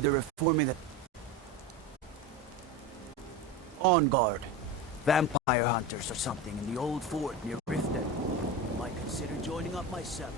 They're reforming the... On guard. Vampire hunters or something in the old fort near Riften. Might consider joining up myself.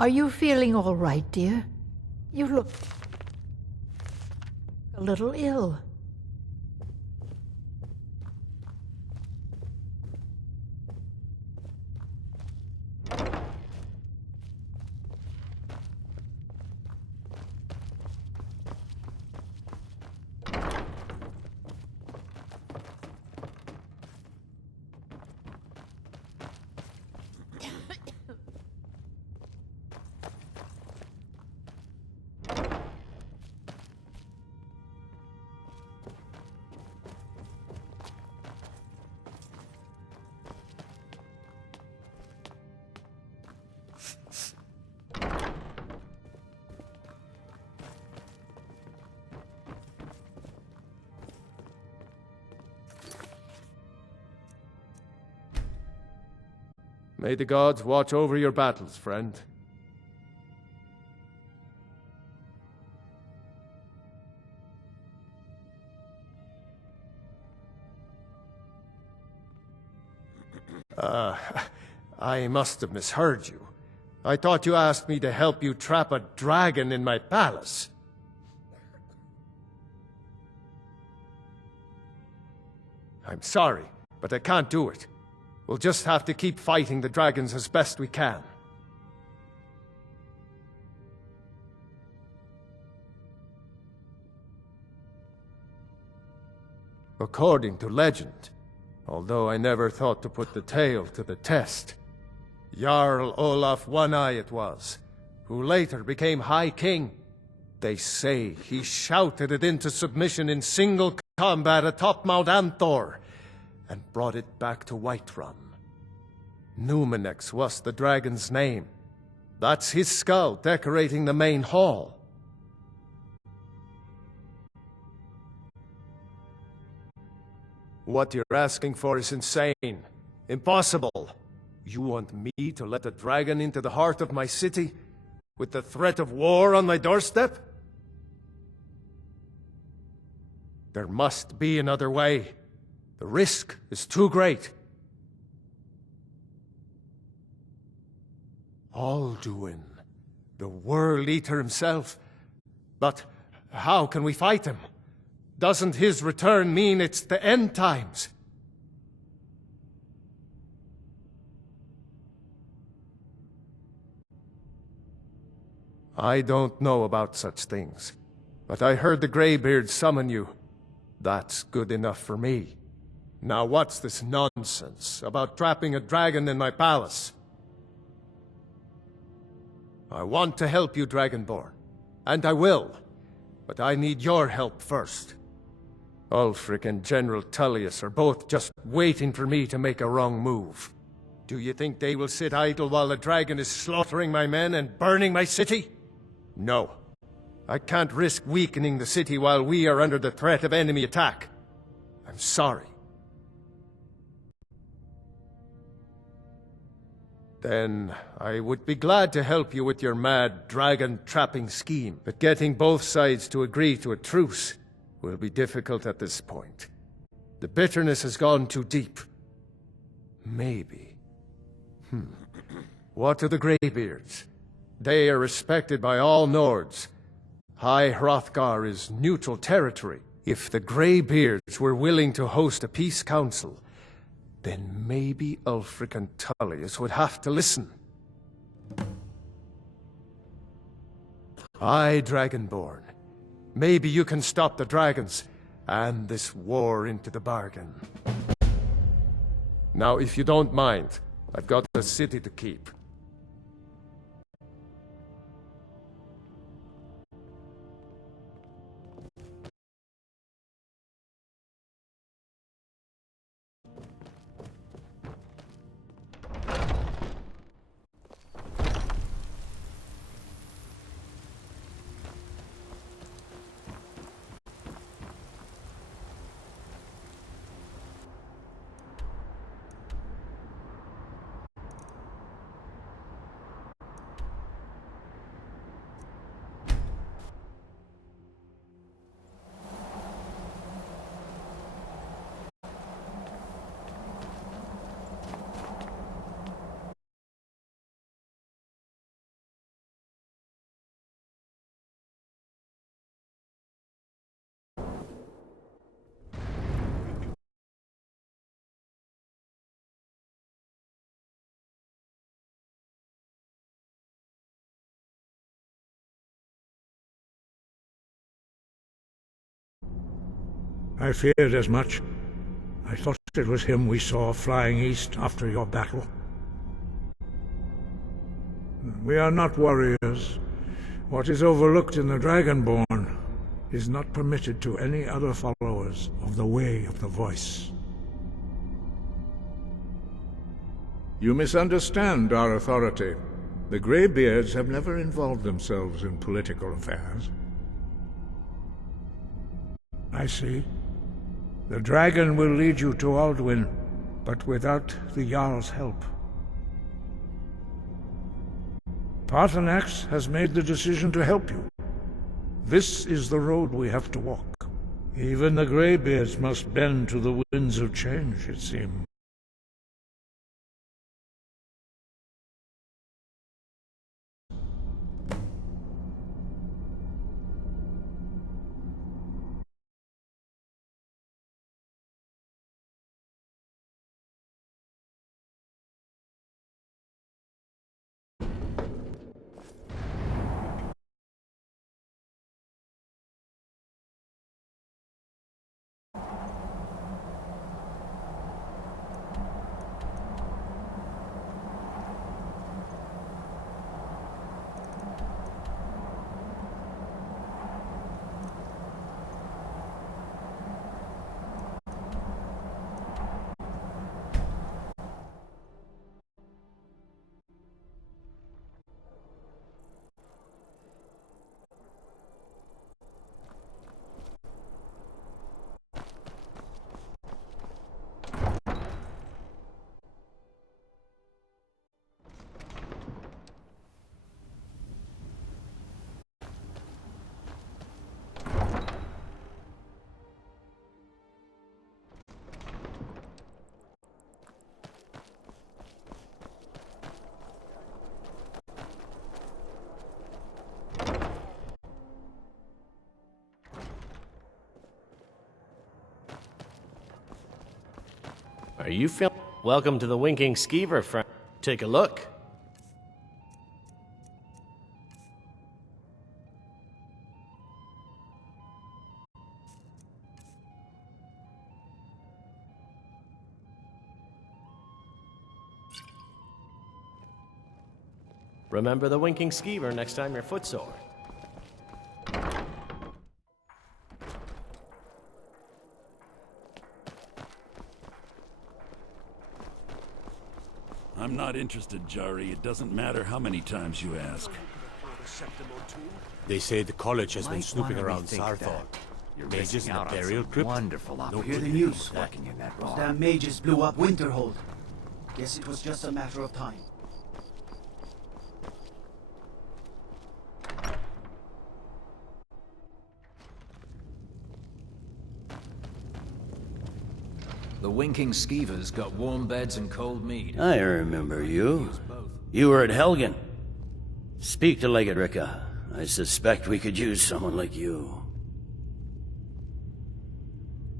Are you feeling all right, dear? You look a little ill. May the gods watch over your battles, friend. I must have misheard you. I thought you asked me to help you trap a dragon in my palace. I'm sorry, but I can't do it. We'll just have to keep fighting the dragons as best we can. According to legend, although I never thought to put the tale to the test, Jarl Olaf One-Eye it was, who later became High King. They say he shouted it into submission in single combat atop Mount Anthor, and brought it back to Whiterun. Numenex was the dragon's name. That's his skull decorating the main hall. What you're asking for is insane. Impossible. You want me to let a dragon into the heart of my city, with the threat of war on my doorstep? There must be another way. The risk is too great. Alduin, the World Eater himself. But how can we fight him? Doesn't his return mean it's the end times? I don't know about such things, but I heard the Greybeard summon you. That's good enough for me. Now what's this nonsense about trapping a dragon in my palace? I want to help you, Dragonborn, and I will, but I need your help first. Ulfric and General Tullius are both just waiting for me to make a wrong move. Do you think they will sit idle while the dragon is slaughtering my men and burning my city? No. I can't risk weakening the city while we are under the threat of enemy attack. I'm sorry. Then I would be glad to help you with your mad dragon-trapping scheme, but getting both sides to agree to a truce will be difficult at this point. The bitterness has gone too deep. Maybe. What of the Greybeards? They are respected by all Nords. High Hrothgar is neutral territory. If the Greybeards were willing to host a peace council, then maybe Ulfric and Tullius would have to listen. Aye, Dragonborn. Maybe you can stop the dragons, and this war into the bargain. Now, if you don't mind, I've got a city to keep. I feared as much. I thought it was him we saw flying east after your battle. We are not warriors. What is overlooked in the Dragonborn is not permitted to any other followers of the Way of the Voice. You misunderstand our authority. The Greybeards have never involved themselves in political affairs. I see. The dragon will lead you to Alduin, but without the Jarl's help. Paarthurnax has made the decision to help you. This is the road we have to walk. Even the Greybeards must bend to the winds of change, it seems. Are you feeling? Welcome to the Winking Skeever, friend. Take a look. Remember the winking skeever next time you're footsore. I'm not interested, Jari. It doesn't matter how many times you ask. They say the college has been Might snooping wanna around rethink Sarthor. You're Mages missing in a out on burial some crypt? wonderful No Hear the opportunities news. working in that Those bar. damn mages blew up Winterhold. Guess it was just a matter of time. The winking skeevers got warm beds and cold mead. I remember you. You were at Helgen. Speak to Legate Ricka. I suspect we could use someone like you.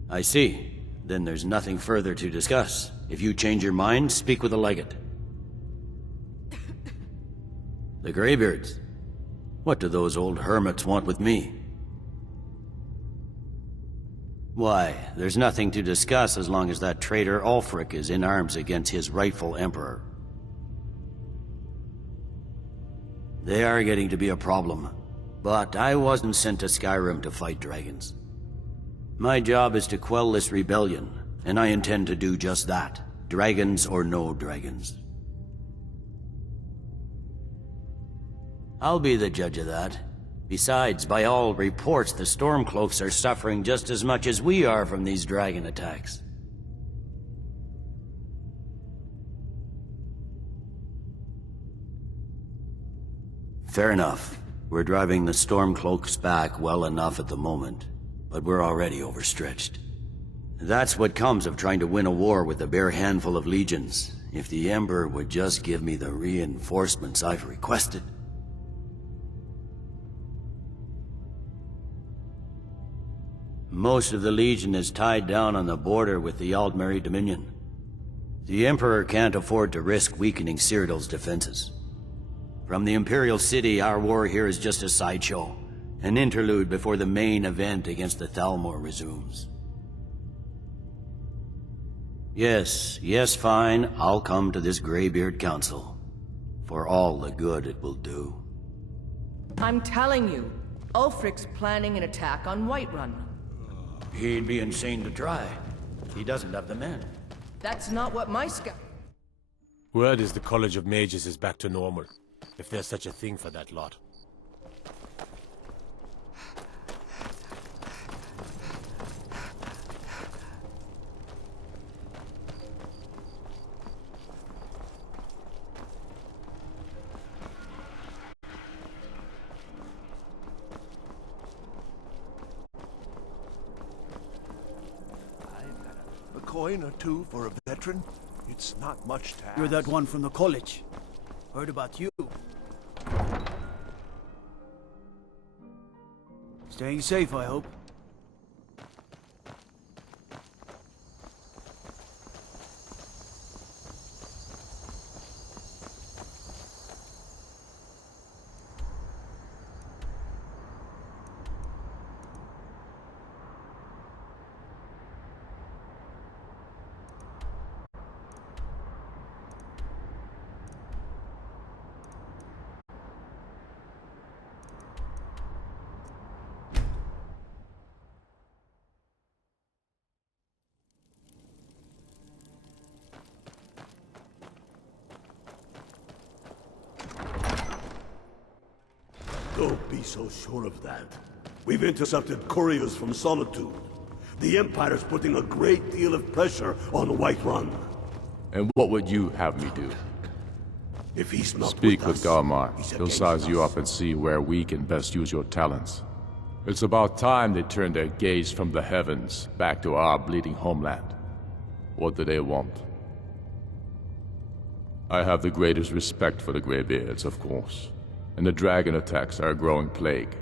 I see. Then there's nothing further to discuss. If you change your mind, speak with the Legate. The Greybeards. What do those old hermits want with me? Why, there's nothing to discuss as long as that traitor Ulfric is in arms against his rightful emperor. They are getting to be a problem, but I wasn't sent to Skyrim to fight dragons. My job is to quell this rebellion, and I intend to do just that, dragons or no dragons. I'll be the judge of that. Besides, by all reports, the Stormcloaks are suffering just as much as we are from these dragon attacks. Fair enough. We're driving the Stormcloaks back well enough at the moment, but we're already overstretched. That's what comes of trying to win a war with a bare handful of legions. If the Emperor would just give me the reinforcements I've requested. Most of the Legion is tied down on the border with the Aldmeri Dominion. The Emperor can't afford to risk weakening Cyrodiil's defenses. From the Imperial City, our war here is just a sideshow, an interlude before the main event against the Thalmor resumes. Yes, fine, I'll come to this Greybeard Council, for all the good it will do. I'm telling you, Ulfric's planning an attack on Whiterun. He'd be insane to try. He doesn't have the men. That's not what my scout... Word is the College of Mages is back to normal, if there's such a thing for that lot. A coin or two for a veteran? It's not much to ask. You're that one from the college. Heard about you. Staying safe, I hope. Don't be so sure of that. We've intercepted couriers from Solitude. The Empire's putting a great deal of pressure on Whiterun. And what would you have me do? If he's not Speak with us, Garmar. he's He'll against size you us. up and see where we can best use your talents. It's about time they turned their gaze from the heavens back to our bleeding homeland. What do they want? I have the greatest respect for the Greybeards, of course, and the dragon attacks are a growing plague.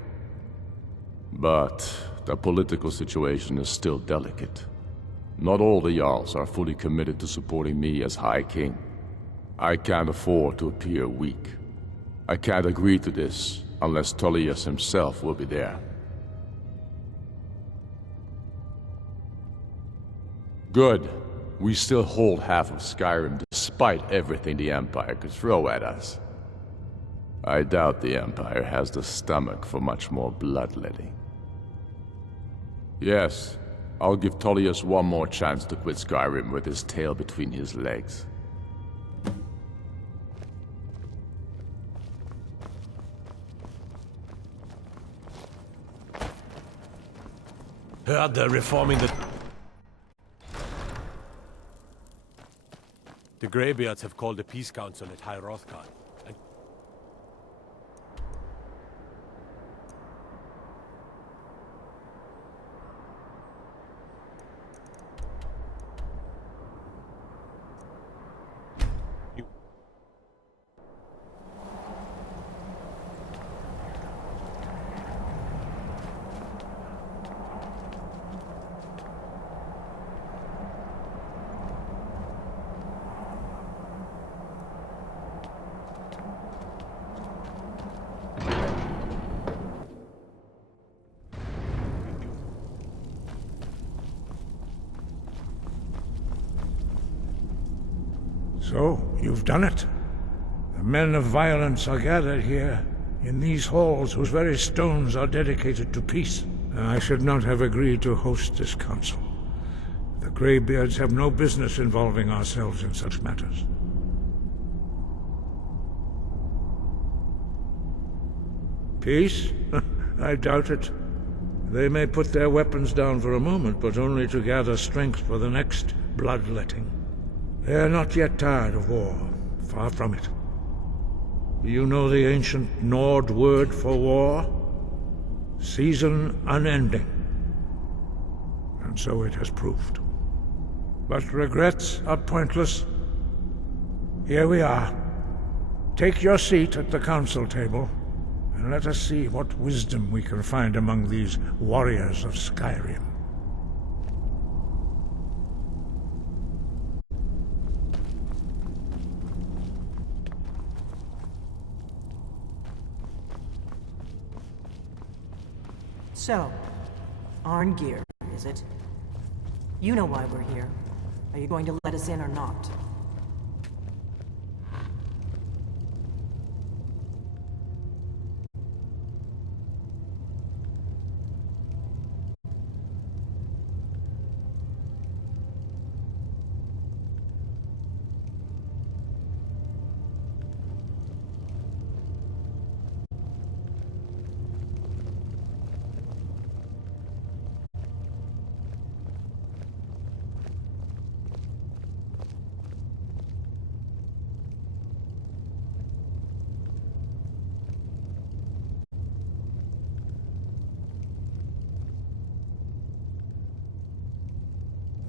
But the political situation is still delicate. Not all the Jarls are fully committed to supporting me as High King. I can't afford to appear weak. I can't agree to this unless Tullius himself will be there. Good. We still hold half of Skyrim despite everything the Empire could throw at us. I doubt the Empire has the stomach for much more bloodletting. Yes, I'll give Tullius one more chance to quit Skyrim with his tail between his legs. Heard they're reforming the... The Greybeards have called a peace council at High Rothkar. And... So, you've done it. The men of violence are gathered here, in these halls whose very stones are dedicated to peace. I should not have agreed to host this council. The Greybeards have no business involving ourselves in such matters. Peace? I doubt it. They may put their weapons down for a moment, but only to gather strength for the next bloodletting. They are not yet tired of war. Far from it. Do you know the ancient Nord word for war? Season unending. And so it has proved. But regrets are pointless. Here we are. Take your seat at the council table, and let us see what wisdom we can find among these warriors of Skyrim. So, Arngeir, is it? You know why we're here. Are you going to let us in or not?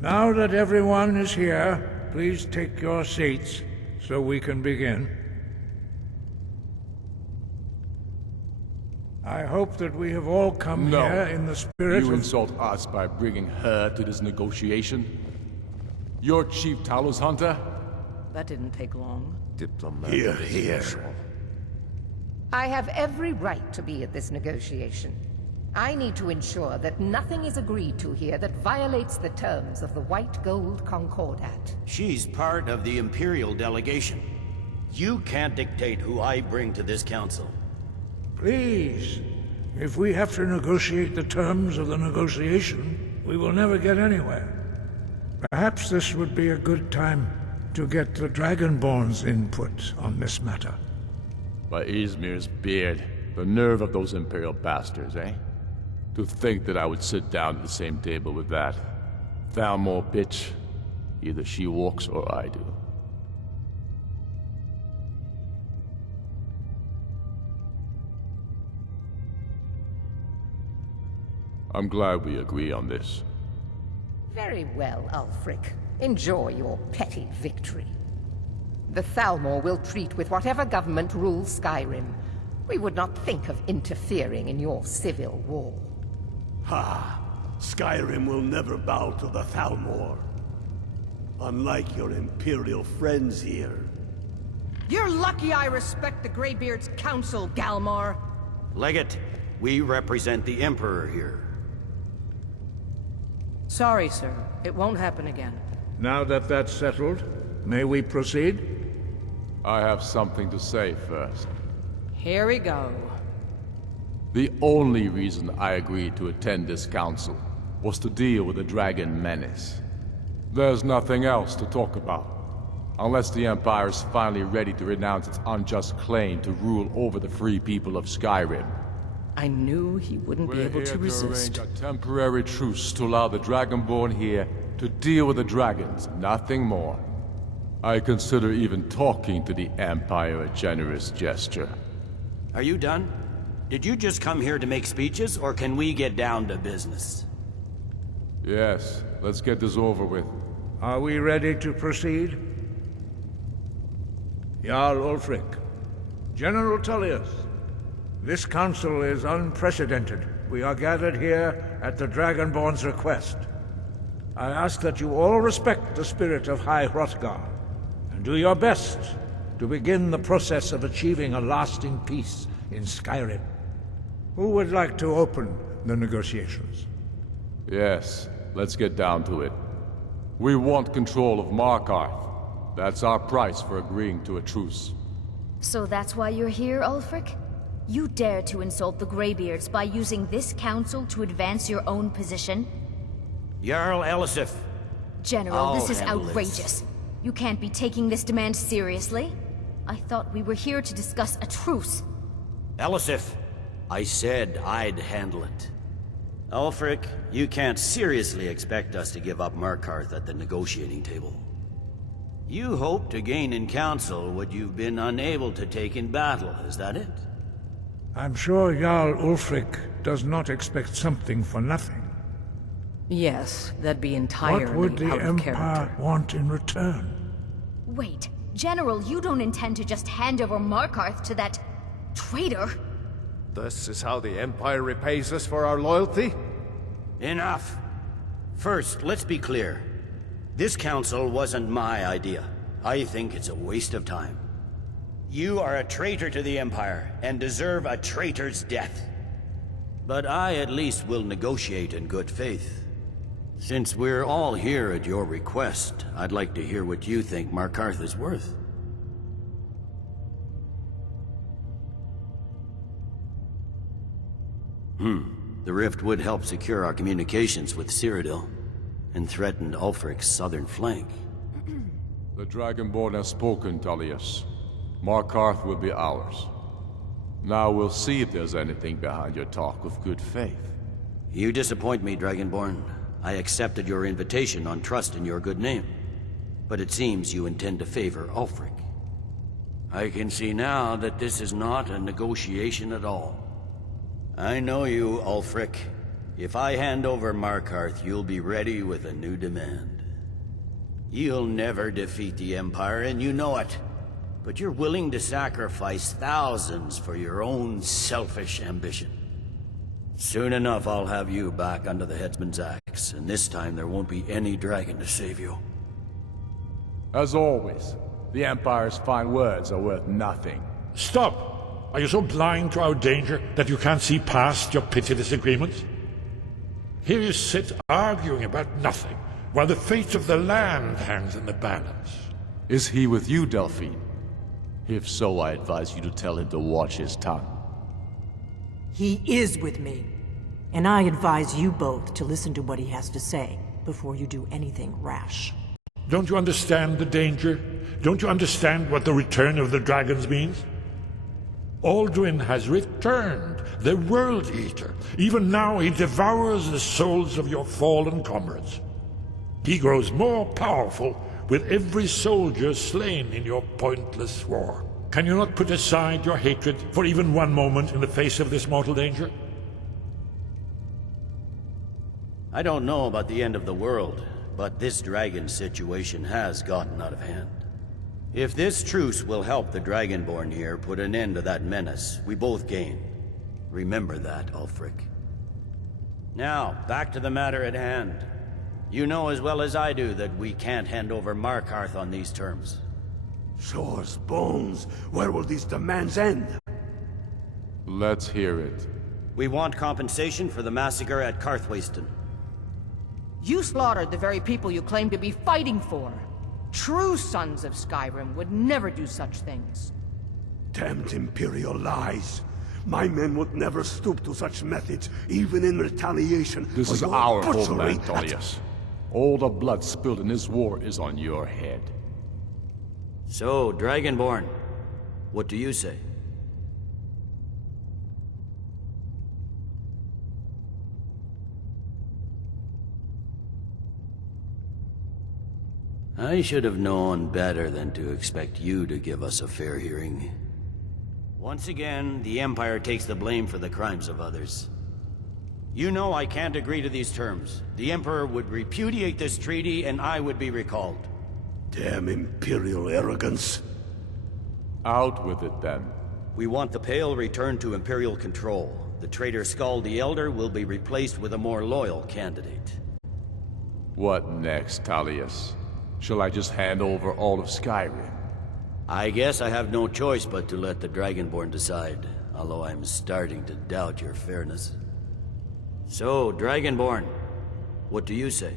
Now that everyone is here, please take your seats so we can begin. I hope that we have all come here in the spirit You of... insult us by bringing her to this negotiation? You're Chief Talos Hunter? That didn't take long. Diplomatic. Here. I have every right to be at this negotiation. I need to ensure that nothing is agreed to here that violates the terms of the White Gold Concordat. She's part of the Imperial delegation. You can't dictate who I bring to this council. Please, if we have to negotiate the terms of the negotiation, we will never get anywhere. Perhaps this would be a good time to get the Dragonborn's input on this matter. By Izmir's beard, the nerve of those Imperial bastards, eh? To think that I would sit down at the same table with that Thalmor bitch. Either she walks or I do. I'm glad we agree on this. Very well, Ulfric. Enjoy your petty victory. The Thalmor will treat with whatever government rules Skyrim. We would not think of interfering in your civil war. Ha! Skyrim will never bow to the Thalmor. Unlike your Imperial friends here. You're lucky I respect the Greybeard's counsel, Galmar. Legate, we represent the Emperor here. Sorry, sir. It won't happen again. Now that that's settled, may we proceed? I have something to say first. Here we go. The only reason I agreed to attend this council was to deal with the dragon menace. There's nothing else to talk about, unless the Empire is finally ready to renounce its unjust claim to rule over the free people of Skyrim. I knew he wouldn't be able to resist. We're here to arrange a temporary truce to allow the Dragonborn here to deal with the dragons, nothing more. I consider even talking to the Empire a generous gesture. Are you done? Did you just come here to make speeches, or can we get down to business? Yes, let's get this over with. Are we ready to proceed? Jarl Ulfric, General Tullius, this council is unprecedented. We are gathered here at the Dragonborn's request. I ask that you all respect the spirit of High Hrothgar, and do your best to begin the process of achieving a lasting peace in Skyrim. Who would like to open the negotiations? Yes, let's get down to it. We want control of Markarth. That's our price for agreeing to a truce. So that's why you're here, Ulfric? You dare to insult the Greybeards by using this council to advance your own position? Jarl Elisif. General, this is outrageous. You can't be taking this demand seriously. I thought we were here to discuss a truce. Elisif, I said I'd handle it. Ulfric, you can't seriously expect us to give up Markarth at the negotiating table. You hope to gain in council what you've been unable to take in battle, is that it? I'm sure Jarl Ulfric does not expect something for nothing. Yes, that'd be entirely What would the out of Empire character. want in return? Wait, General, you don't intend to just hand over Markarth to that traitor? This is how the Empire repays us for our loyalty? Enough! First, let's be clear. This council wasn't my idea. I think it's a waste of time. You are a traitor to the Empire, and deserve a traitor's death. But I at least will negotiate in good faith. Since we're all here at your request, I'd like to hear what you think Markarth is worth. The rift would help secure our communications with Cyrodiil, and threatened Ulfric's southern flank. The Dragonborn has spoken, Tullius. Markarth will be ours. Now we'll see if there's anything behind your talk of good faith. You disappoint me, Dragonborn. I accepted your invitation on trust in your good name. But it seems you intend to favor Ulfric. I can see now that this is not a negotiation at all. I know you, Ulfric. If I hand over Markarth, you'll be ready with a new demand. You'll never defeat the Empire, and you know it. But you're willing to sacrifice thousands for your own selfish ambition. Soon enough, I'll have you back under the headsman's axe, and this time there won't be any dragon to save you. As always, the Empire's fine words are worth nothing. Stop! Are you so blind to our danger that you can't see past your petty disagreements? Here you sit arguing about nothing, while the fate of the land hangs in the balance. Is he with you, Delphine? If so, I advise you to tell him to watch his tongue. He is with me. And I advise you both to listen to what he has to say before you do anything rash. Don't you understand the danger? Don't you understand what the return of the dragons means? Aldrin has returned, the World Eater. Even now he devours the souls of your fallen comrades. He grows more powerful with every soldier slain in your pointless war. Can you not put aside your hatred for even one moment in the face of this mortal danger? I don't know about the end of the world, but this dragon situation has gotten out of hand. If this truce will help the Dragonborn here put an end to that menace, we both gain. Remember that, Ulfric. Now, back to the matter at hand. You know as well as I do that we can't hand over Markarth on these terms. Swords, bones, where will these demands end? Let's hear it. We want compensation for the massacre at Karthwasten. You slaughtered the very people you claim to be fighting for. True sons of Skyrim would never do such things. Damned Imperial lies. My men would never stoop to such methods, even in retaliation This for is your our butchery homeland, Tullius. All the blood spilled in this war is on your head. So, Dragonborn, what do you say? I should have known better than to expect you to give us a fair hearing. Once again, the Empire takes the blame for the crimes of others. You know I can't agree to these terms. The Emperor would repudiate this treaty and I would be recalled. Damn Imperial arrogance. Out with it, then. We want the Pale returned to Imperial control. The traitor Skull the Elder will be replaced with a more loyal candidate. What next, Tullius? Shall I just hand over all of Skyrim? I guess I have no choice but to let the Dragonborn decide, although I'm starting to doubt your fairness. So, Dragonborn, what do you say?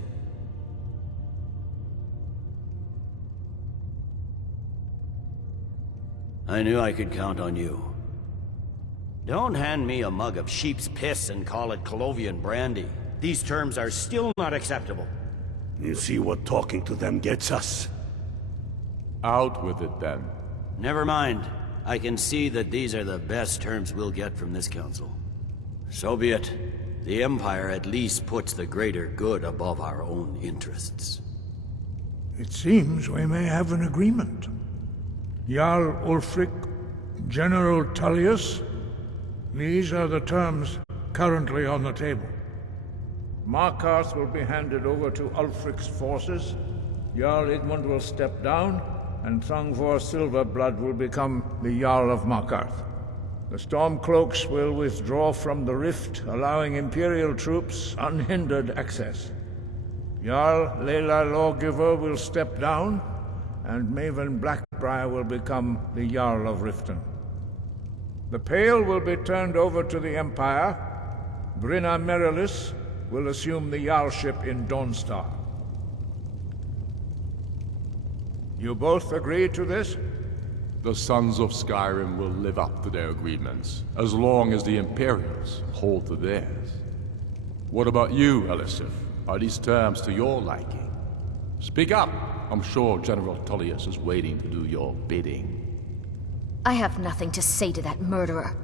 I knew I could count on you. Don't hand me a mug of sheep's piss and call it Colovian brandy. These terms are still not acceptable. You see what talking to them gets us? Out with it, then. Never mind. I can see that these are the best terms we'll get from this council. So be it. The Empire at least puts the greater good above our own interests. It seems we may have an agreement. Jarl Ulfric, General Tullius, these are the terms currently on the table. Markarth will be handed over to Ulfric's forces, Jarl Igmund will step down, and Thangvor Silverblood will become the Jarl of Markarth. The Stormcloaks will withdraw from the rift, allowing Imperial troops unhindered access. Jarl Layla Lawgiver will step down, and Maven Blackbriar will become the Jarl of Riften. The Pale will be turned over to the Empire. Brinna Merilis will assume the Jarlship in Dawnstar. You both agree to this? The Sons of Skyrim will live up to their agreements, as long as the Imperials hold to theirs. What about you, Elisif? Are these terms to your liking? Speak up! I'm sure General Tullius is waiting to do your bidding. I have nothing to say to that murderer.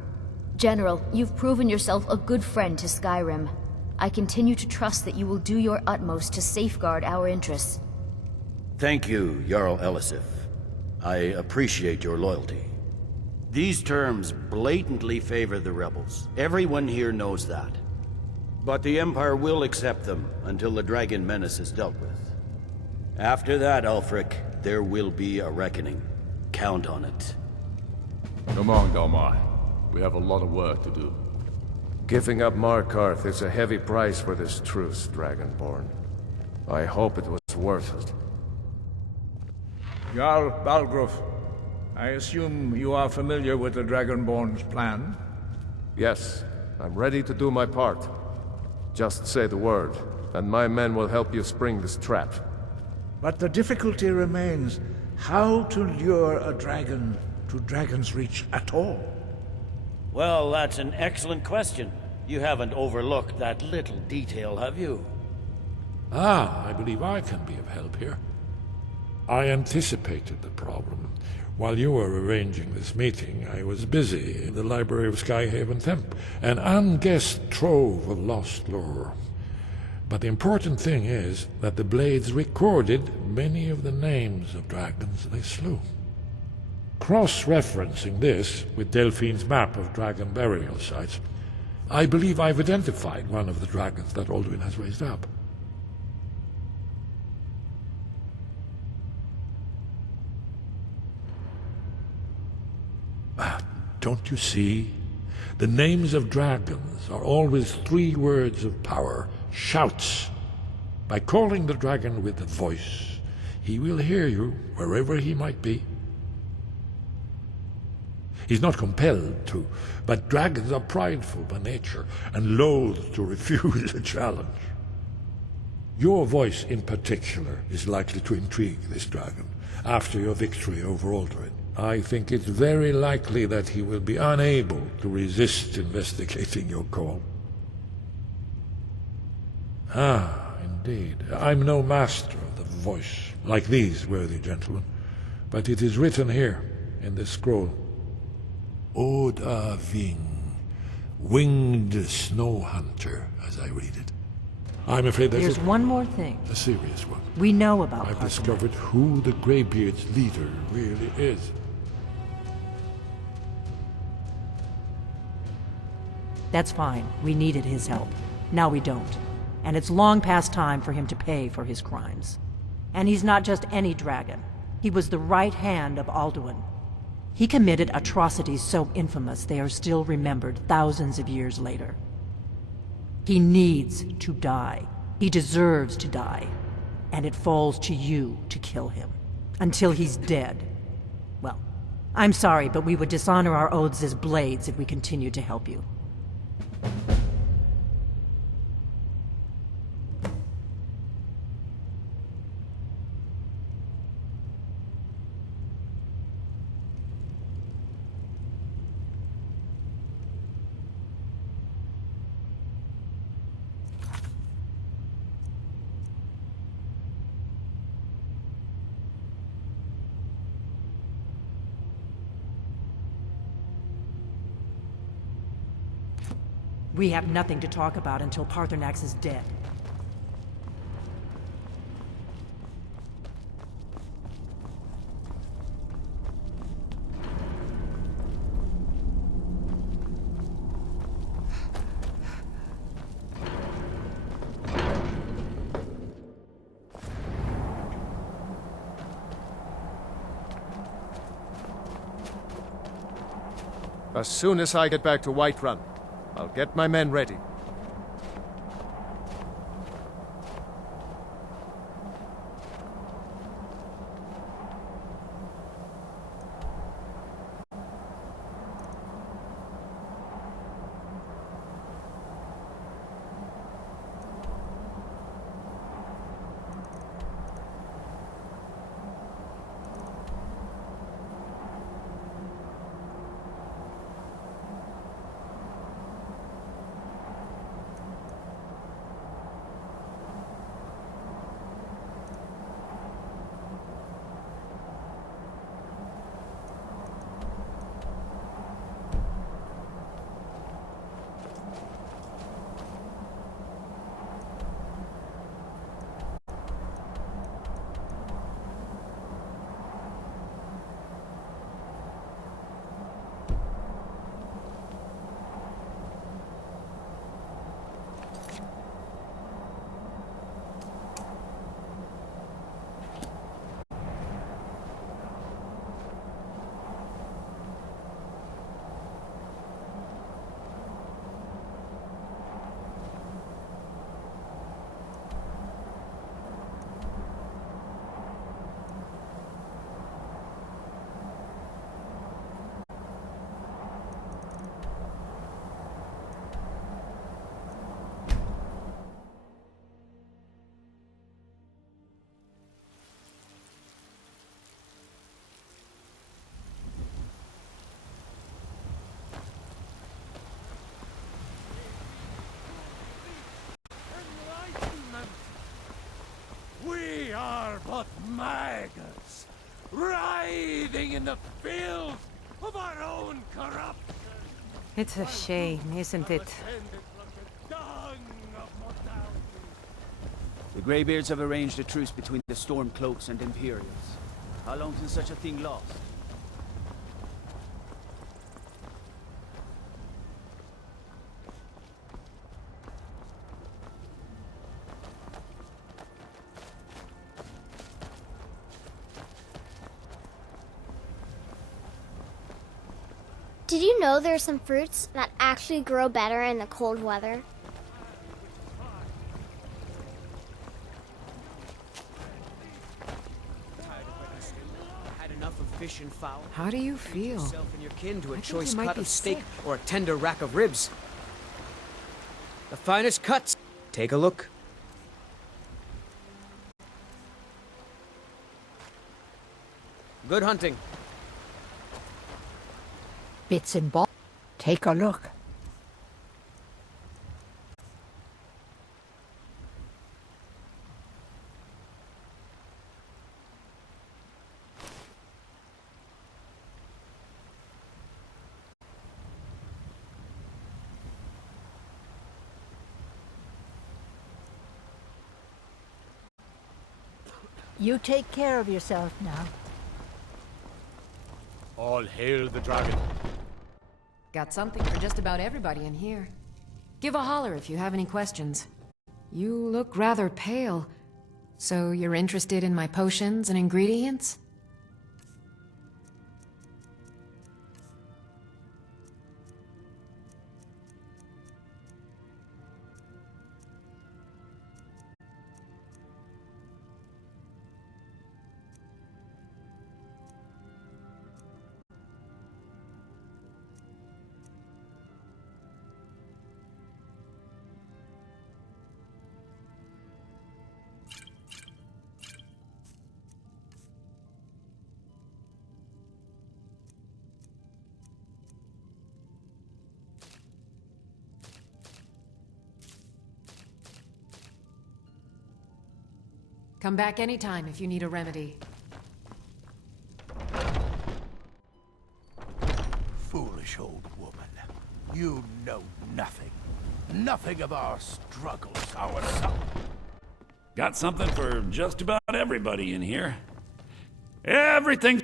General, you've proven yourself a good friend to Skyrim. I continue to trust that you will do your utmost to safeguard our interests. Thank you, Jarl Elisif. I appreciate your loyalty. These terms blatantly favor the rebels. Everyone here knows that. But the Empire will accept them until the Dragon Menace is dealt with. After that, Ulfric, there will be a reckoning. Count on it. Come on, Dalmar. We have a lot of work to do. Giving up Markarth is a heavy price for this truce, Dragonborn. I hope it was worth it. Jarl Balgruuf, I assume you are familiar with the Dragonborn's plan? Yes, I'm ready to do my part. Just say the word, and my men will help you spring this trap. But the difficulty remains how to lure a dragon to Dragon's Reach at all. Well, that's an excellent question. You haven't overlooked that little detail, have you? I believe I can be of help here. I anticipated the problem. While you were arranging this meeting, I was busy in the library of Skyhaven Temp, an unguessed trove of lost lore. But the important thing is that the Blades recorded many of the names of dragons they slew. Cross-referencing this with Delphine's map of dragon burial sites, I believe I've identified one of the dragons that Alduin has raised up. Don't you see? The names of dragons are always 3 words of power, shouts. By calling the dragon with a voice, he will hear you wherever he might be. He's not compelled to, but dragons are prideful by nature and loath to refuse a challenge. Your voice in particular is likely to intrigue this dragon after your victory over Alduin. I think it's very likely that he will be unable to resist investigating your call. Ah, indeed. I'm no master of the voice, like these worthy gentlemen, but it is written here, in this scroll. Oda Ving, winged snow hunter, as I read it. I'm afraid there's one more thing. A serious one. We know about I've Parthenon. discovered who the Greybeard's leader really is. That's fine. We needed his help. Now we don't. And it's long past time for him to pay for his crimes. And he's not just any dragon. He was the right hand of Alduin. He committed atrocities so infamous they are still remembered thousands of years later. He needs to die. He deserves to die. And it falls to you to kill him. Until he's dead. Well, I'm sorry, but we would dishonor our oaths as blades if we continued to help you. We have nothing to talk about until Paarthurnax is dead. As soon as I get back to Whiterun, I'll get my men ready. We are but maggots, writhing in the filth of our own corruption. It's a shame, isn't it? The Greybeards have arranged a truce between the Stormcloaks and Imperials. How long can such a thing last? Did you know there are some fruits that actually grow better in the cold weather? Had enough of fish and fowl? How do you feel? Yourself and your kin to a I think choice you might cut be of steak sick. or a tender rack of ribs. The finest cuts. Take a look. Good hunting. Bits and bobs. Take a look. You take care of yourself now. All hail the dragon. Got something for just about everybody in here. Give a holler if you have any questions. You look rather pale. So you're interested in my potions and ingredients? Come back anytime if you need a remedy. Foolish old woman. You know nothing. Nothing of our struggles, our suffering. Got something for just about everybody in here. Everything.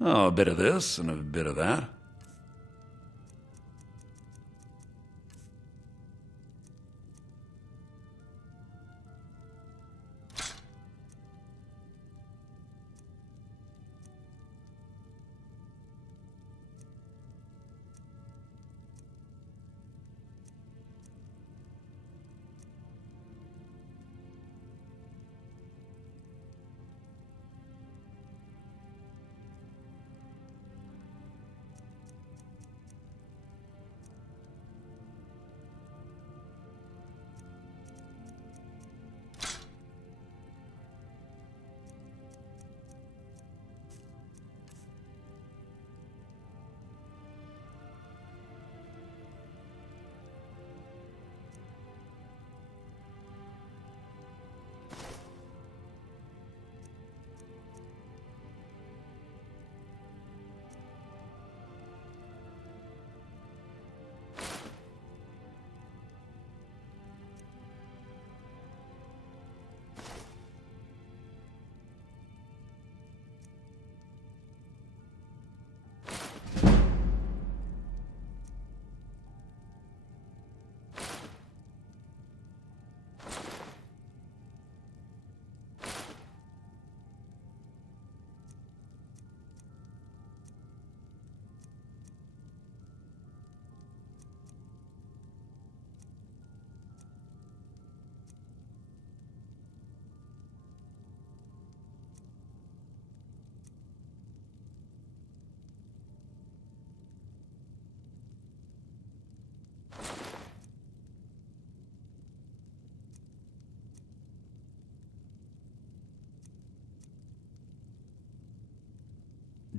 Oh, a bit of this and a bit of that.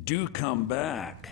Do come back.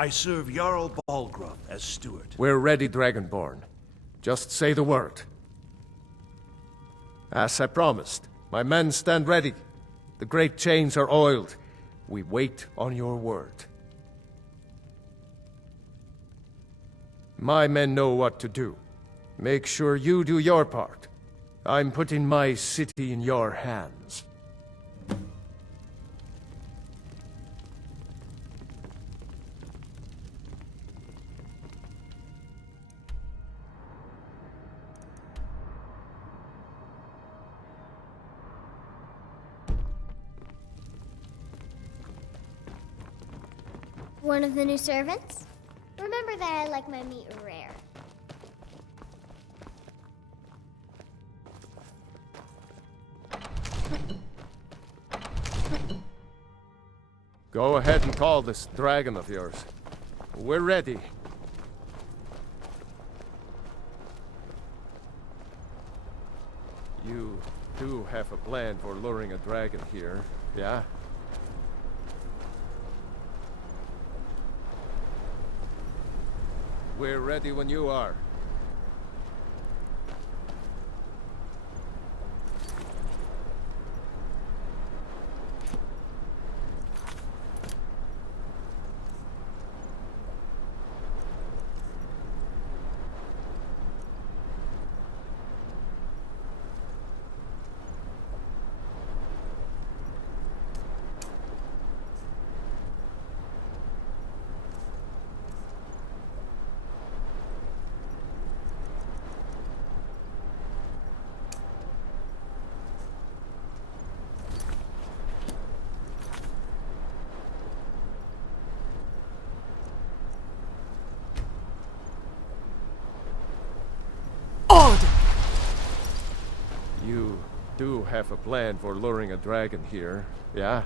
I serve Jarl Balgruuf as steward. We're ready, Dragonborn. Just say the word. As I promised, my men stand ready. The great chains are oiled. We wait on your word. My men know what to do. Make sure you do your part. I'm putting my city in your hands. One of the new servants? Remember that I like my meat rare. Go ahead and call this dragon of yours. We're ready. You do have a plan for luring a dragon here, yeah? We're ready when you are. You do have a plan for luring a dragon here, yeah?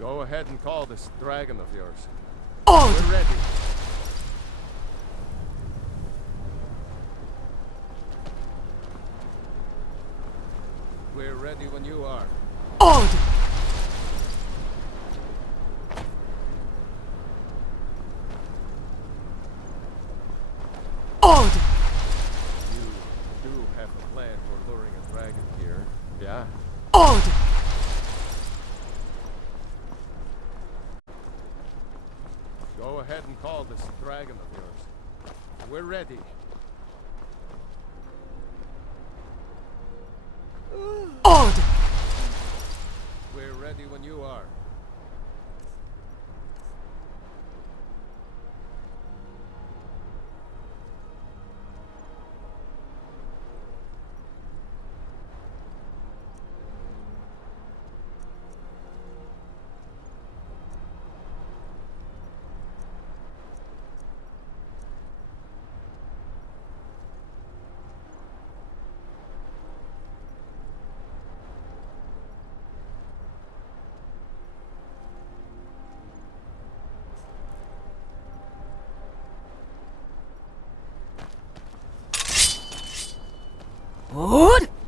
Go ahead and call this dragon of yours. We're ready. We're ready when you are. You do have a plan for luring a dragon here, yeah? Go ahead and call this dragon of yours. We're ready. We're ready when you are.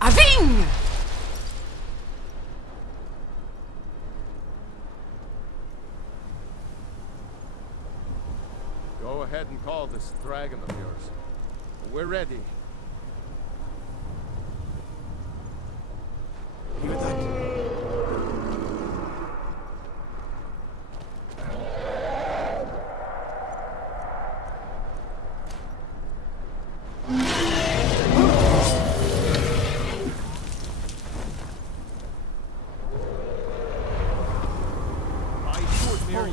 Aving! Go ahead and call this dragon of yours. We're ready. Hear that?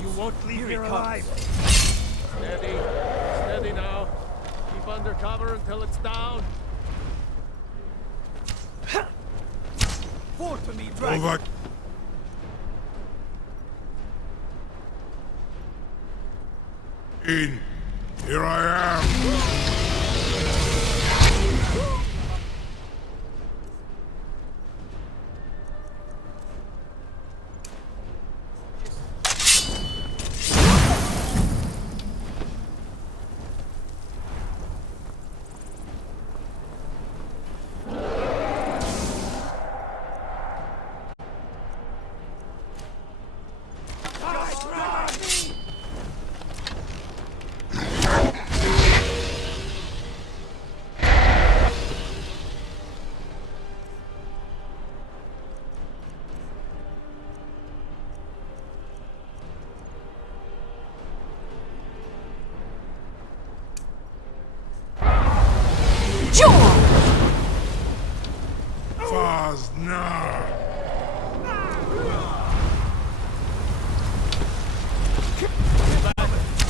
You won't leave here alive. Steady. Steady now. Keep under cover until it's down. Forth to me, dragon! Over. Here I am.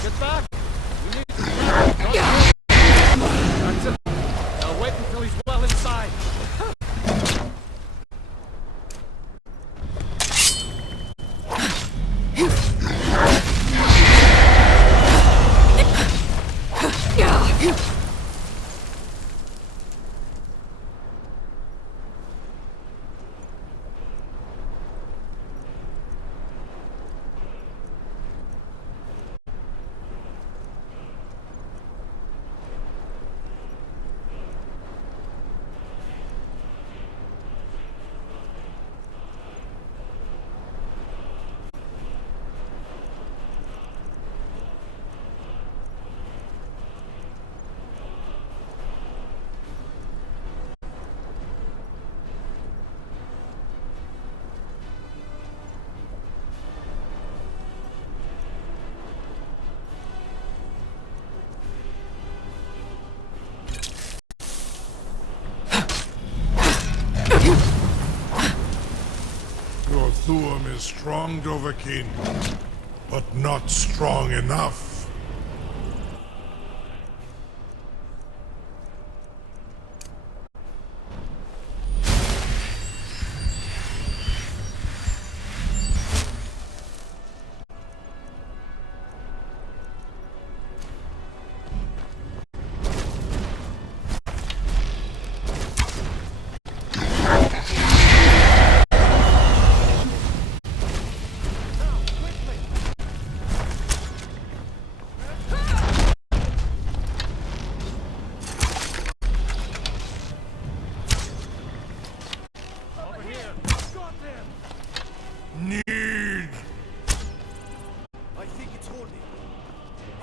Get back! We need to... That's it. Now wait until he's well inside. Your Thuum is strong, Dovahkiin, but not strong enough.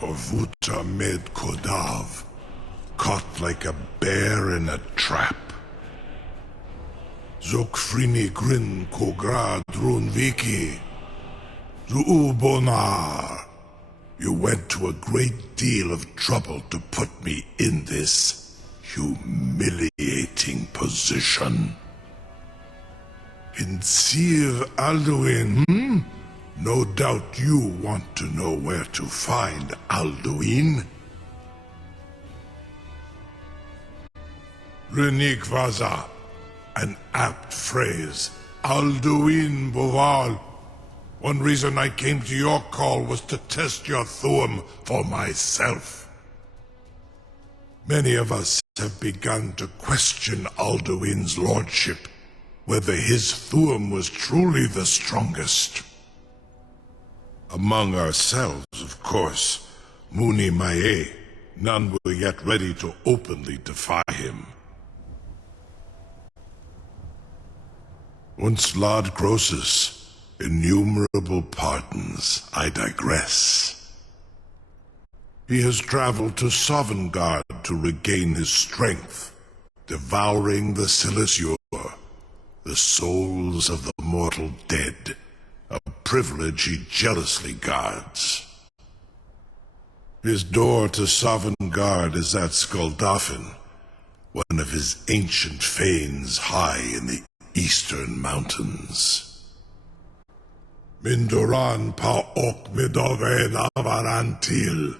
Havuta med Kodav, caught like a bear in a trap. Zokfrini grin Kograd Runviki, Zuubonar. You went to a great deal of trouble to put me in this humiliating position. Insir Alduin, No doubt you want to know where to find Alduin. Renik Vaza, an apt phrase. Alduin Boval. One reason I came to your call was to test your Thuum for myself. Many of us have begun to question Alduin's lordship, whether his Thuum was truly the strongest. Among ourselves, of course, Muni Mae, none were yet ready to openly defy him. Once Lord Grossus, innumerable pardons, I digress. He has traveled to Sovngarde to regain his strength, devouring the Silesur, the souls of the mortal dead, a privilege he jealously guards. His door to Sovngarde is at Skuldafn, one of his ancient fanes high in the eastern mountains. Mindoran pa ok midoven avarantil.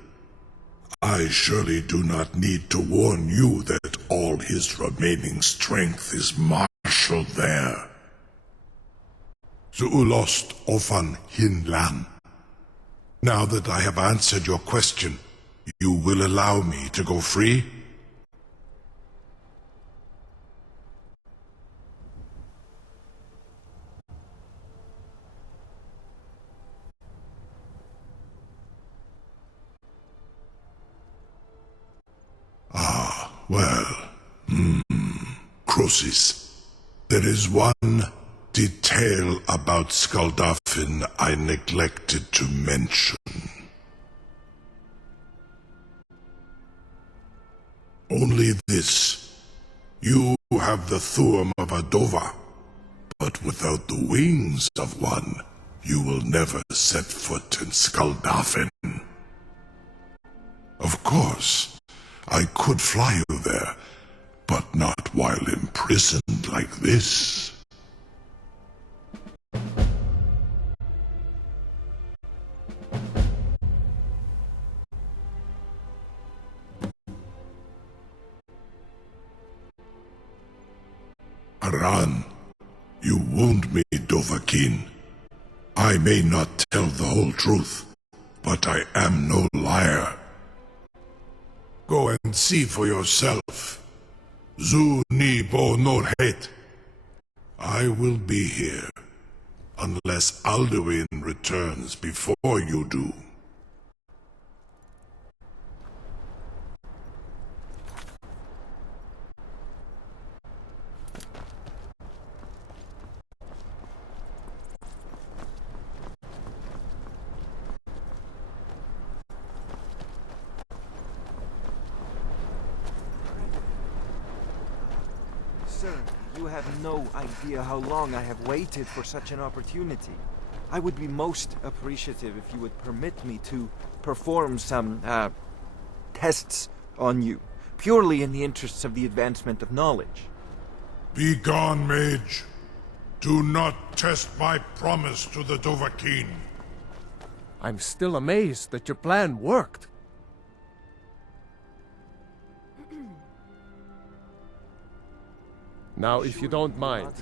I surely do not need to warn you that all his remaining strength is marshaled there. Zuulost ofan hinlan. Now that I have answered your question, you will allow me to go free? Ah, well, Croesus, there is one detail about Skuldafn I neglected to mention. Only this. You have the Thuum of a Dova, but without the wings of one, you will never set foot in Skuldafn. Of course, I could fly you there, but not while imprisoned like this. Aran, you wound me, Dovahkiin. I may not tell the whole truth, but I am no liar. Go and see for yourself. Zu ni bo nor het. I will be here, unless Alduin returns before you do. Sir, you have no idea how long I have waited for such an opportunity. I would be most appreciative if you would permit me to perform some, tests on you, purely in the interests of the advancement of knowledge. Be gone, mage. Do not test my promise to the Dovahkiin. I'm still amazed that your plan worked. Now, if you don't mind,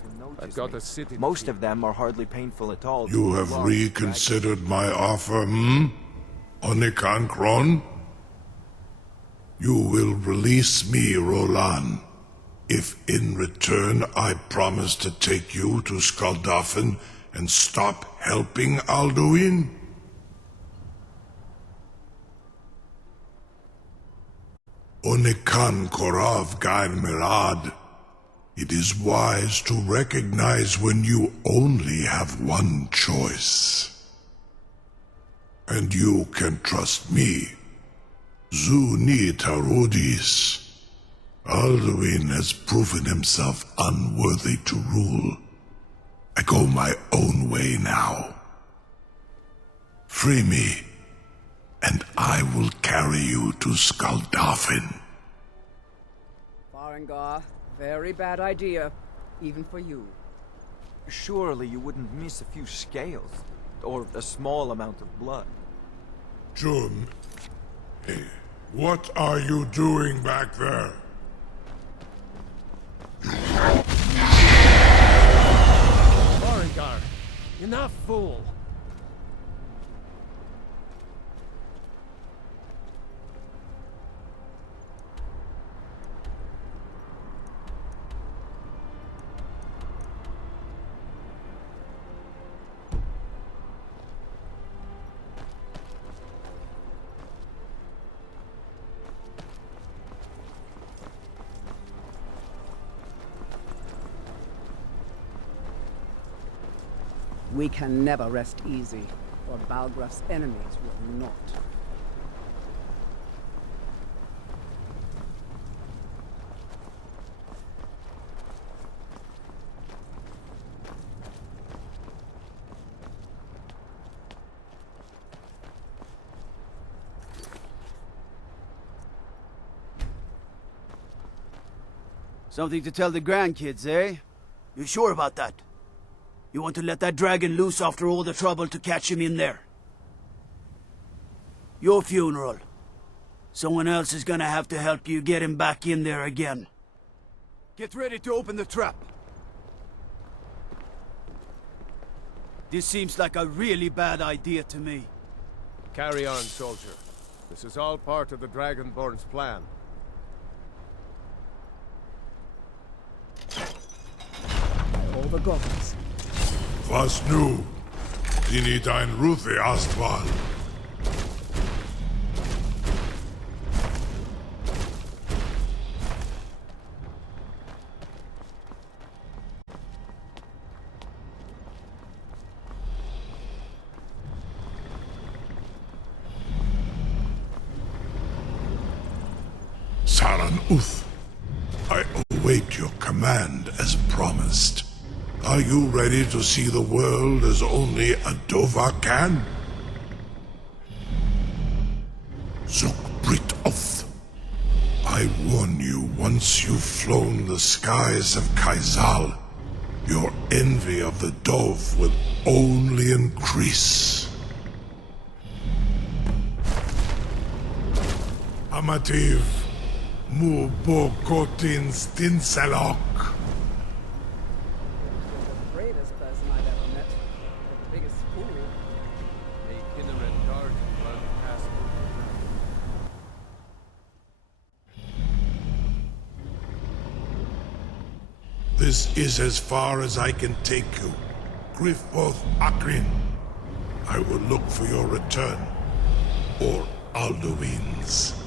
I've got a city. Most of them are hardly painful at all. You have reconsidered my offer, Onikan Kron? You will release me, Rolan, if in return I promise to take you to Skuldafn and stop helping Alduin? Onikan Korav Gain Mirad. It is wise to recognize when you only have one choice. And you can trust me. Zuni Tarudis. Alduin has proven himself unworthy to rule. I go my own way now. Free me, and I will carry you to Skuldafn. Farengar, very bad idea, even for you. Surely you wouldn't miss a few scales, or a small amount of blood. Jun, hey, what are you doing back there? Farengar, enough, fool! We can never rest easy, or Balgraf's enemies will not. Something to tell the grandkids, eh? You sure about that? You want to let that dragon loose after all the trouble to catch him in there? Your funeral. Someone else is gonna have to help you get him back in there again. Get ready to open the trap. This seems like a really bad idea to me. Carry on, soldier. This is all part of the Dragonborn's plan. All the gods. Was nu? Dini dein Ruthi Astval. Saran Uth, I await your command as promised. Are you ready to see the world as only a Dova can? Zuk Brit Oth, I warn you, once you've flown the skies of Kaizal, your envy of the Dove will only increase. Amativ, Mu Bo Kotin Stinselok. The bravest person I've ever met. But the biggest fool. A Kinneret guard blood passed This is as far as I can take you. Grifoth Akrin. I will look for your return. Or Alduin's.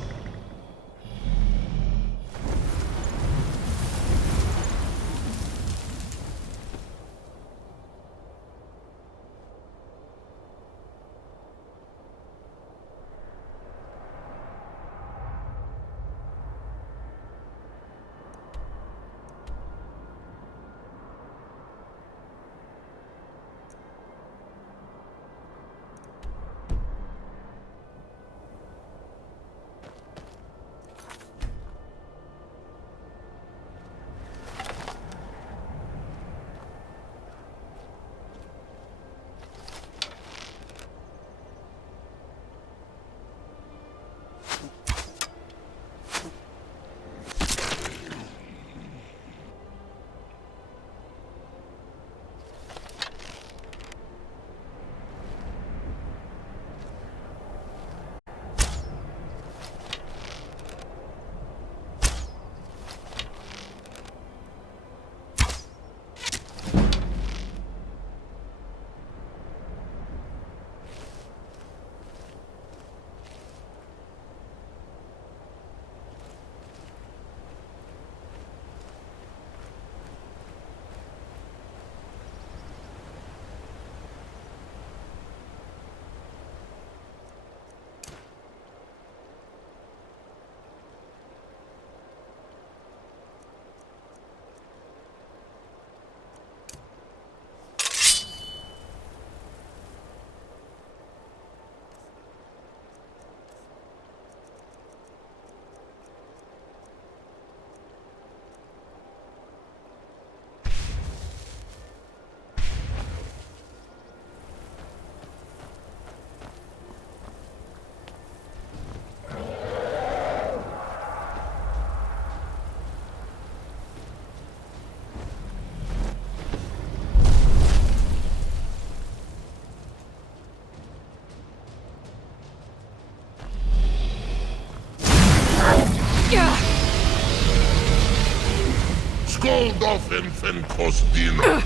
Skoldofen fen Kostinok.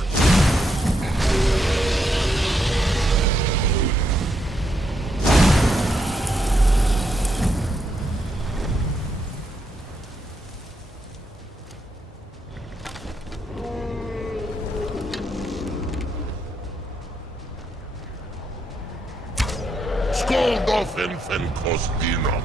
Skoldofen fen Kostinok.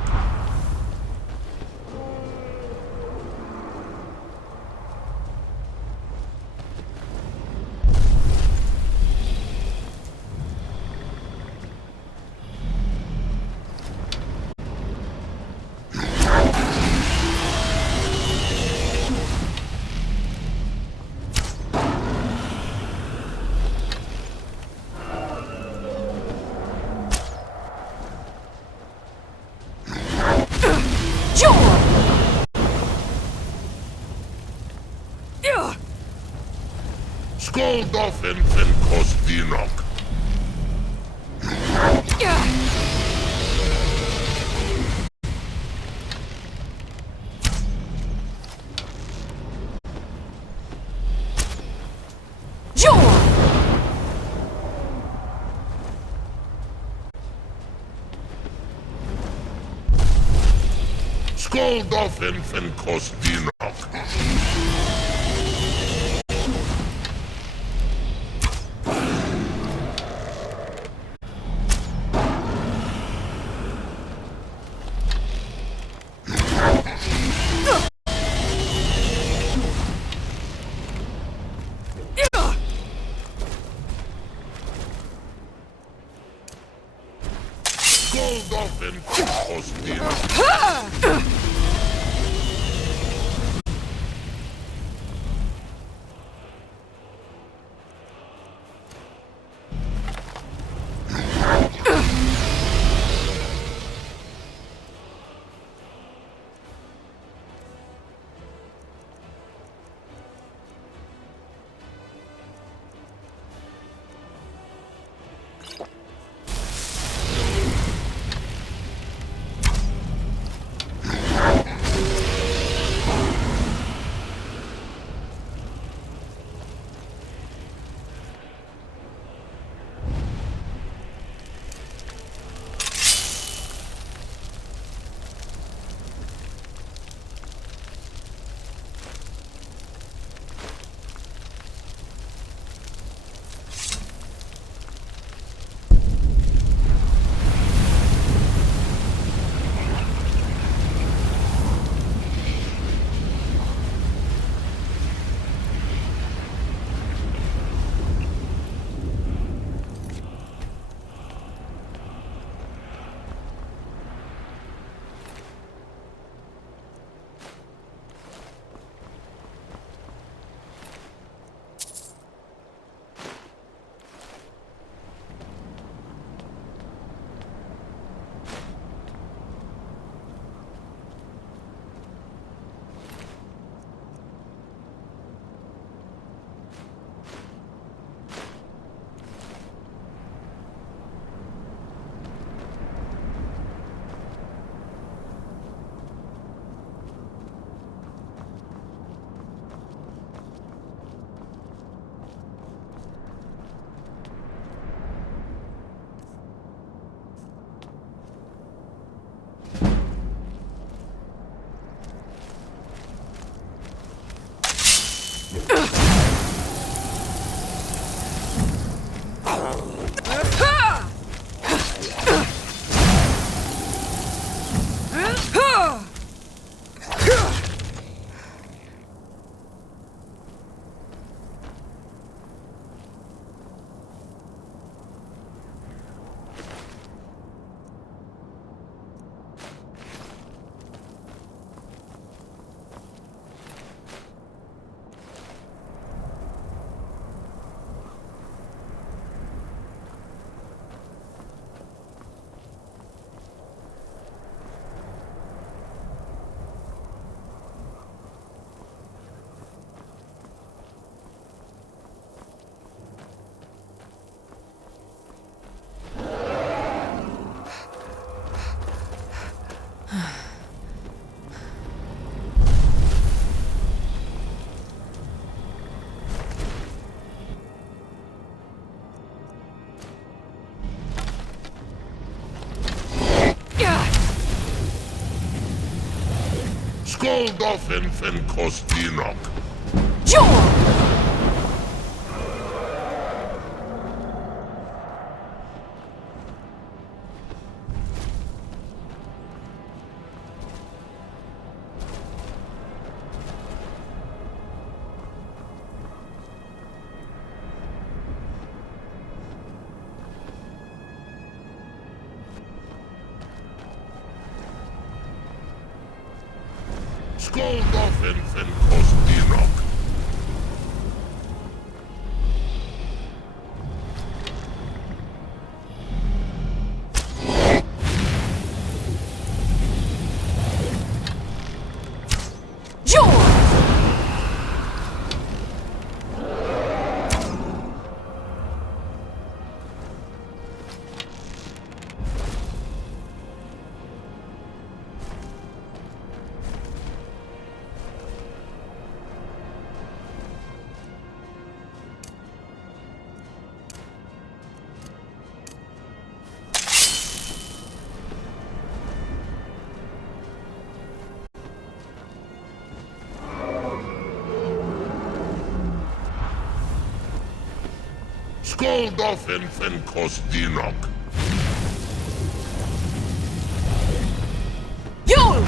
Skoldofen fen Kostinok. Skoldoffen fen Kostinok. Skoldoffen fen Kostinok. Skoldoffen fen Kostinok. Skoldoffen fen Kostinok. Skoldofen fen Kostinok. Yul!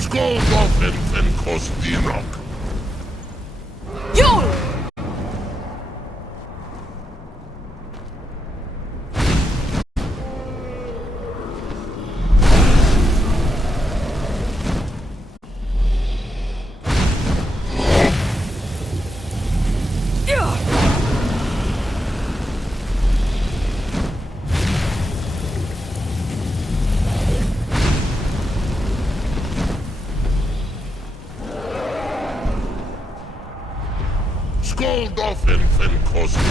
Skoldofen fen Kostinok. Yul! Skoldofen fen Kostinok.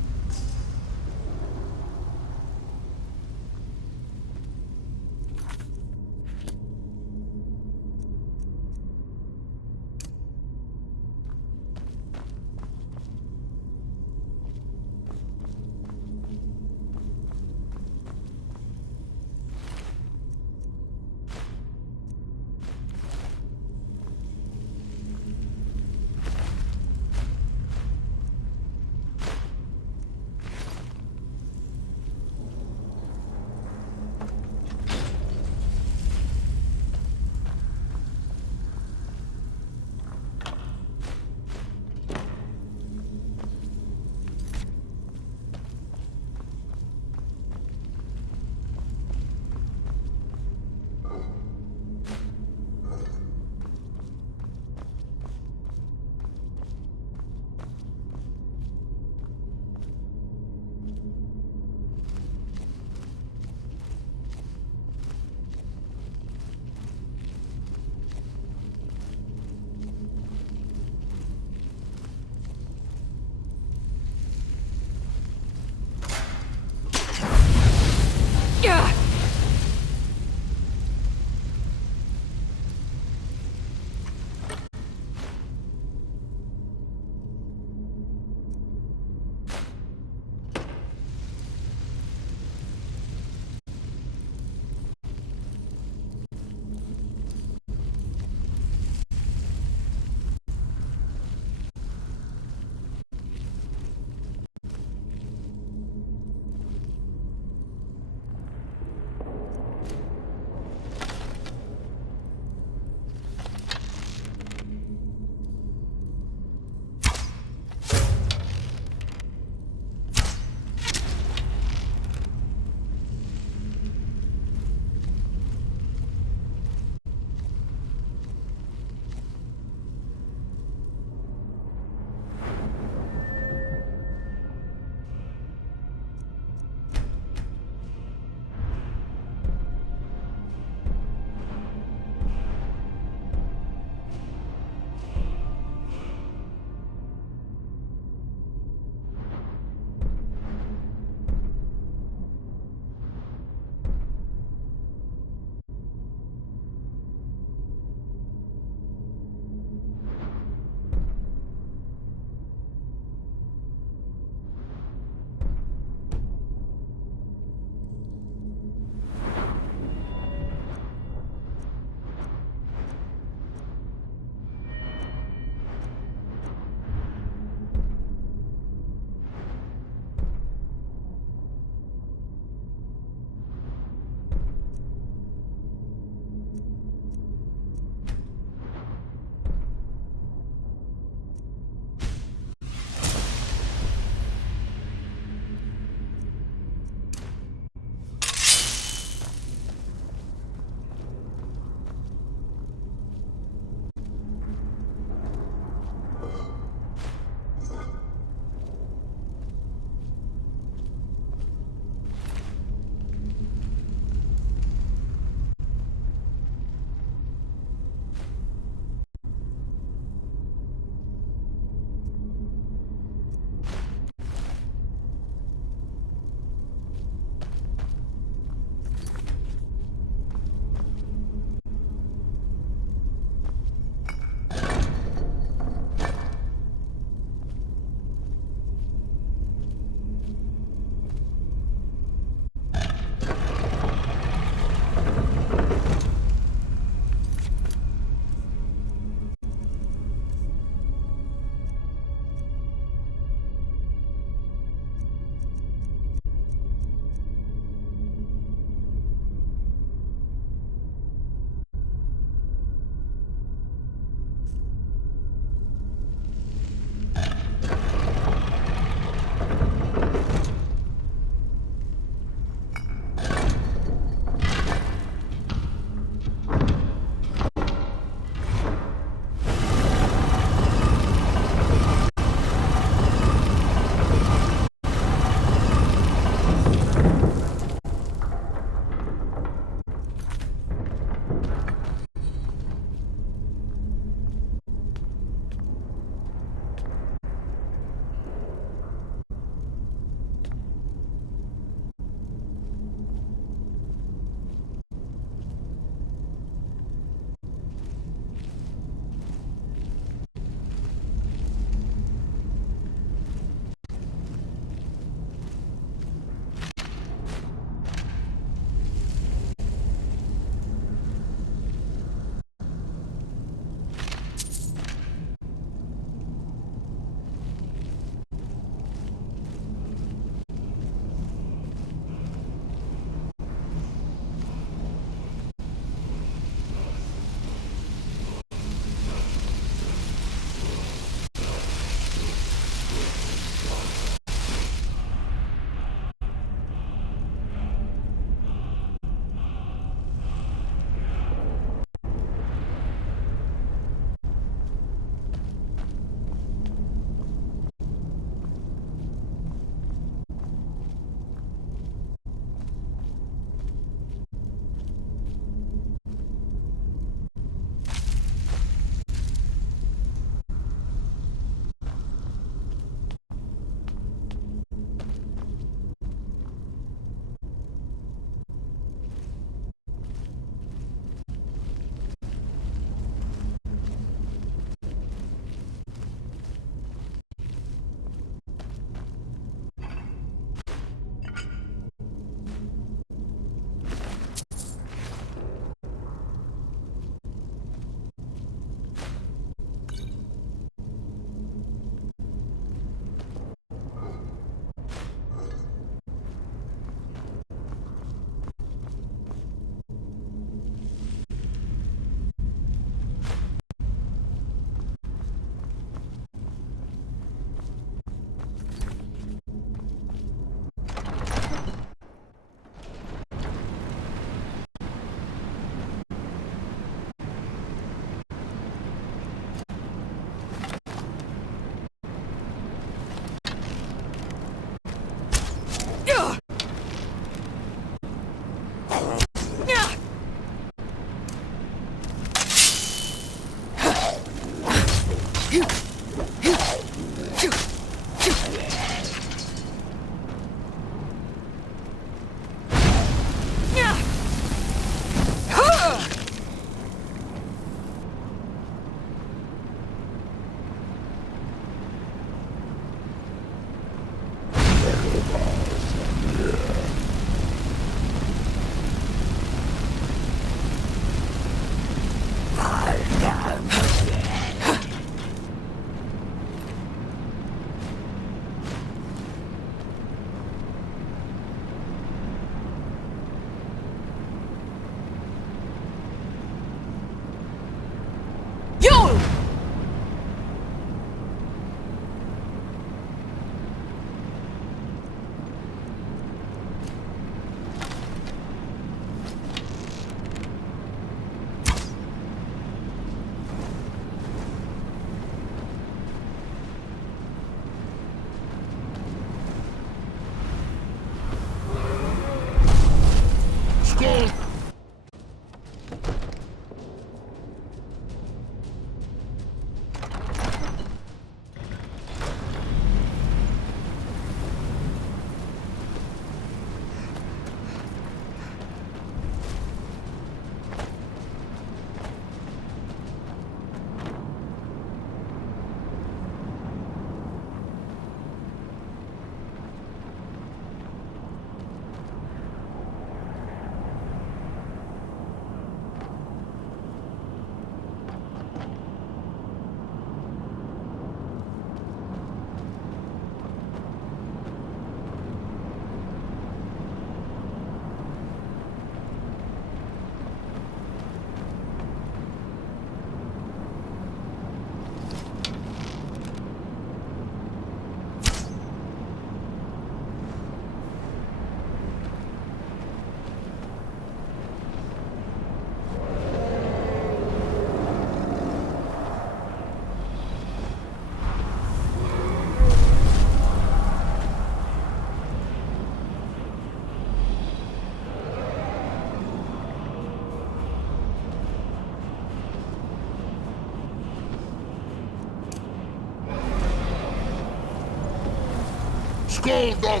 Skål då, Fen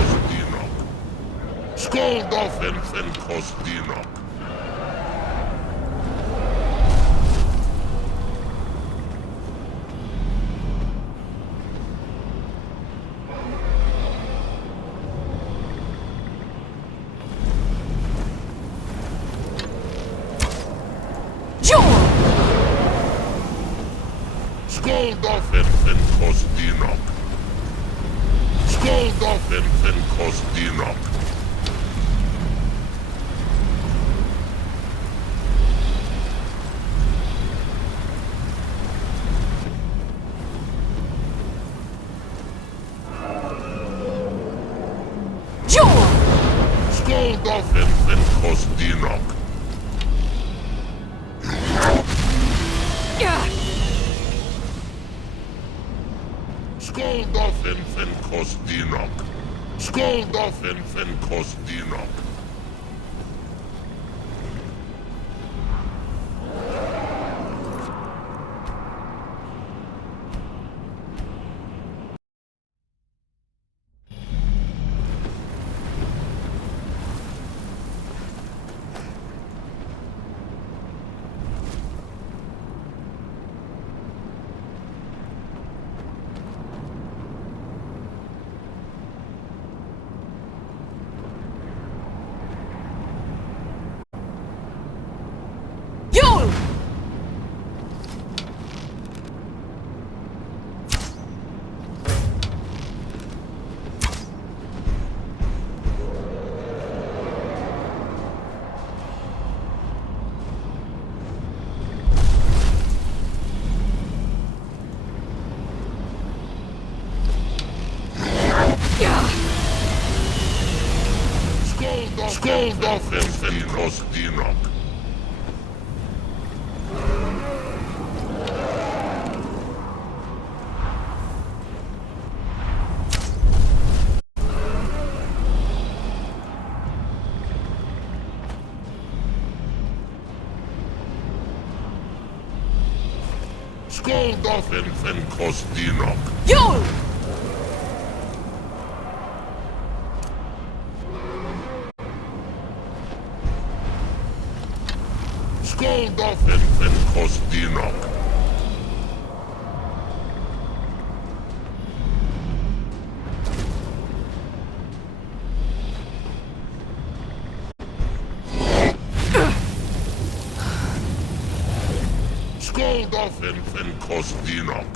Kostinok! Skål då, Fen Kostinok! Skål då, Fen Kostinok! Skål då, Fen Kostinok! Skål då, Fen Kostinok! Skål då, Fen Kostinok! Skål då, Fen Kostinok! Skoldafen fen Kostinok. Yul! Skoldafen fen Kostinok. Skoldafen fen Kostinok.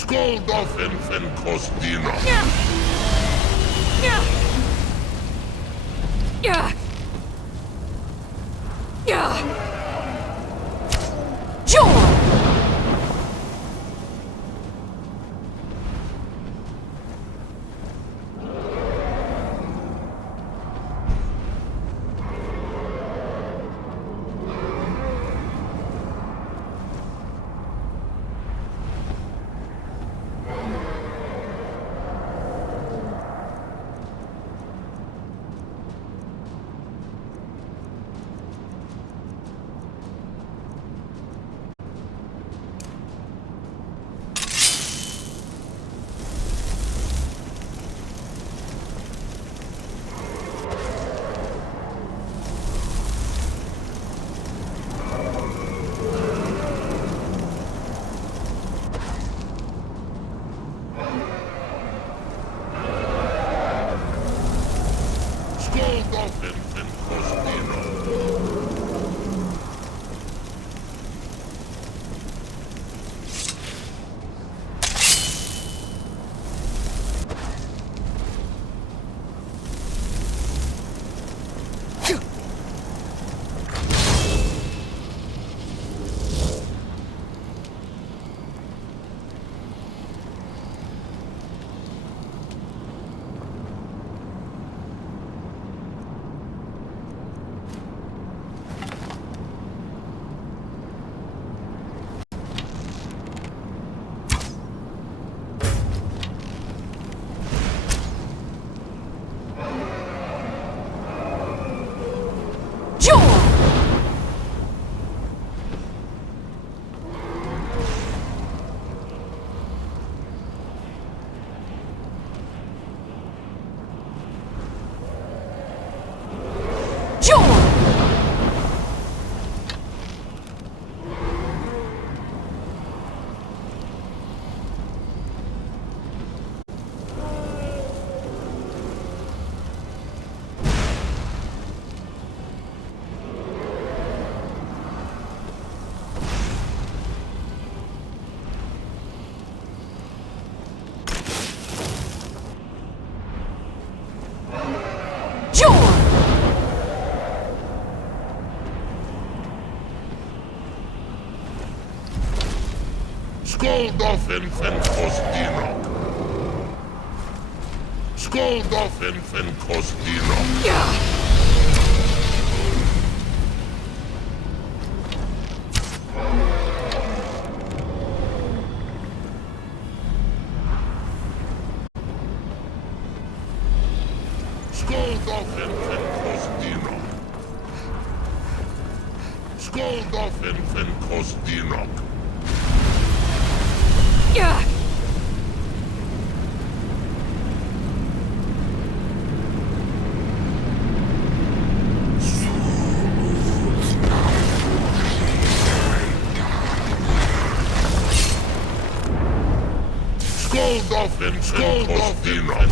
Skoldafen fen Kostinok. Skoldafen fen Kostinok. Skoldafen fen Kostinok. Skoldafen fen Kostinok. Skoldafen fen Kostinok. Skoldafen fen Kostinok. Skoldafen fen Kostinok.